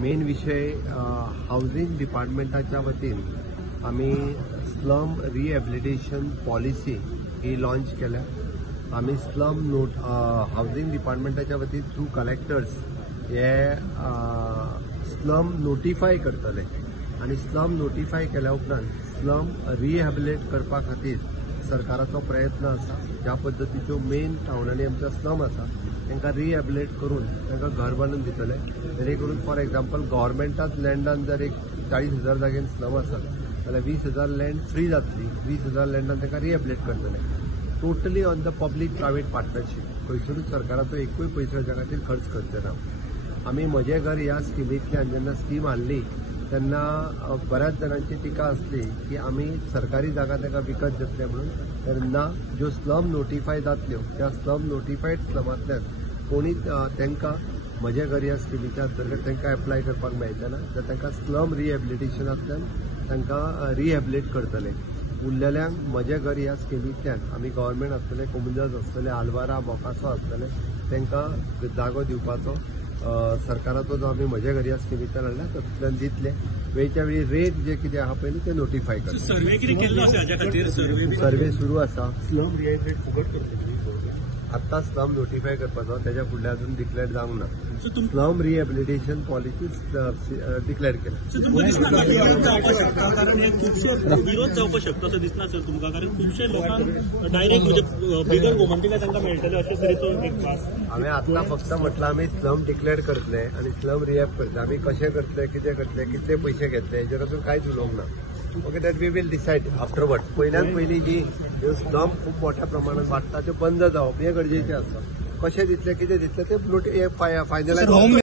Main विषय housing डिपार्टमेंटाच्या वतीन आम्ही स्लम रिहॅबिलिटेशन पॉलिसी ही लॉन्च केल्या। आम्ही स्लम हाऊसिंग डिपार्टमेंटाच्या वतीन थ्रू कलेक्टर्स हे स्लम नोटिफाय करतले आणि स्लम नोटिफाय केल्या उपरांत स्लम रिहॅबिलिट करपा खातीर सरकाराचो प्रयत्न आसा। ज्या पद्दतीच्यो मेन टाउनांनी आमच्या स्लम आसा तांकां रिहॅबिलिट करून तांकां घर बांदून दितले। जेणे करून फॉर एक्झाम्पल गव्हर्मेंटाच लँडान जर एक 40,000 जागेन स्लम आसत जाल्यार 20,000 लँड फ्री जातली। 20,000 लँडान तांकां रिहॅबिलिट करतले totally on the public private partnership. खंयसरूच सरकाराचो एकूय पयसो हाच्या खातीर खर्च करचे ना। आमी म्हजे घर ह्या स्किमींतल्यान जेन्ना स्कीम हाडली तेन्ना बऱ्याच जाणांची टिका असली की आम्ही सरकारी जागा तांकां विकत घेतले म्हणून, तर ना, ज्यो स्लम नोटिफाय जातल्यो त्या स्लम नोटिफाईड स्लमांतल्यान कोणी तांकां म्हजे घर ह्या स्किमीच्या अंतर्गत तांकां एप्लाय करपाक मेळचें ना। तर तांकां स्लम रिहॅबिलिटेशनांतल्यान तांकां रिहॅबिलिट करतले। उरलेल्यांक म्हजे घर ह्या स्किमींतल्यान आमी गव्हर्मेंट आसतले, कोमुनजाज आसतले, आलवारा मोकासो आसतले तांकां जागो दिवपाचो सरकाराचो जो आम्ही म्हजे घर ह्या स्किमींतल्यान हाडला तातूंतल्यान दितले। वेळच्या वेळी रेट जे कितें आहा पळय ते नोटिफाय करता। सर्वे सुरू आसा। स्लम रिहॅबिलिट फुकट करतली आत्ता स्लम नोटिफाय करपाचो, त्याच्या फुडले अजून डिक्लेअर जावंक ना। स्लम रिहॅबिलिटेशन पॉलिसी डिक्लेअर केल्या। कारण हे खुबशे विरोध जावपाक शकता असं दिसना सर तुमकां, कारण खुबशे लोकांक डायरेक्ट म्हणजे बिगर गोमंतका तांकां मेळटले अशें तरेचो एक भास। हांवें आत्ता फक्त म्हटलं आम्ही स्लम डिक्लेअर करतले आणि स्लम रिहॅब करतले। आम्ही कशें करतले, कितें करतले, कितले पयशे घेतले हेजे खातीर कांयच उलोवंक ना। Okay, that we will decide afterward. पयल्यान पयली जी स्लम खूब मोठ्या प्रमाणात वाडटा त्यो बंद जावप हे गरजेचें आसा। कशें दितले, कितें दितले ते फायनलायज